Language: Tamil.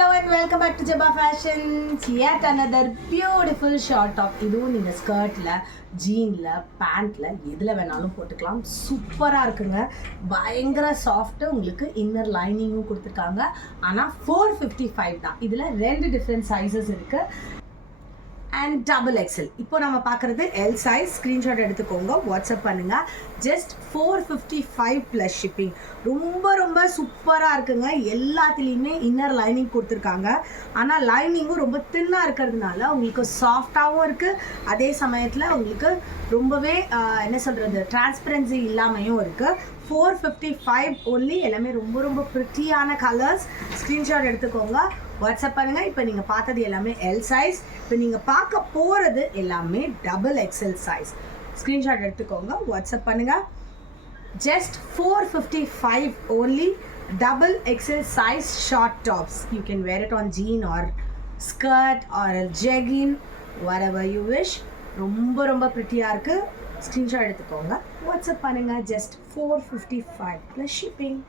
hello and welcome back to Jabba Fashions. Yet another beautiful short top. இதுவும் நீங்க ஸ்கர்ட்ல, ஜீன்ல, பேண்ட்ல எதுல வேணாலும் போட்டுக்கலாம். சூப்பரா இருக்குங்க. பயங்கர சாஃப்ட். உங்களுக்கு இன்னர் லைனிங்கும் கொடுத்துருக்காங்க. ஆனா 455 தான். இதுல ரெண்டு டிஃப்ரெண்ட் சைஸஸ் இருக்கு. And double XL. இப்போ நம்ம பார்க்குறது எல் சைஸ். ஸ்க்ரீன்ஷாட் எடுத்துக்கோங்க, வாட்ஸ்அப் பண்ணுங்கள். Just 455 plus shipping. ரொம்ப ரொம்ப சூப்பராக இருக்குங்க. எல்லாத்துலேயுமே இன்னர் லைனிங் கொடுத்துருக்காங்க. ஆனால் லைனிங்கும் ரொம்ப தின்னாக இருக்கிறதுனால உங்களுக்கு சாஃப்டாகவும் இருக்குது. அதே சமயத்தில் உங்களுக்கு ரொம்பவே என்ன சொல்கிறது, டிரான்ஸ்பரன்சி இல்லாமையும் இருக்குது. 455 ஒன்லி. எல்லாமே ரொம்ப ரொம்ப ப்ரிட்டியான கலர்ஸ். ஸ்க்ரீன்ஷாட் எடுத்துக்கோங்க, வாட்ஸ்அப் பண்ணுங்கள். இப்போ நீங்கள் பார்த்தது எல்லாமே எல் சைஸ். இப்போ நீங்கள் பார்க்க போகிறது எல்லாமே டபுள் எக்ஸல் சைஸ். ஸ்க்ரீன்ஷாட் எடுத்துக்கோங்க, வாட்ஸ்அப் பண்ணுங்கள். Just 455 only. Double XL size short tops. You can wear it on jean or skirt or a jegging, whatever you wish. ரொம்ப ரொம்ப ப்ரிட்டியாக இருக்குது. ஸ்க்ரீன்ஷாட் எடுத்துக்கோங்க, வாட்ஸ்அப் பண்ணுங்கள். Just 455 plus shipping.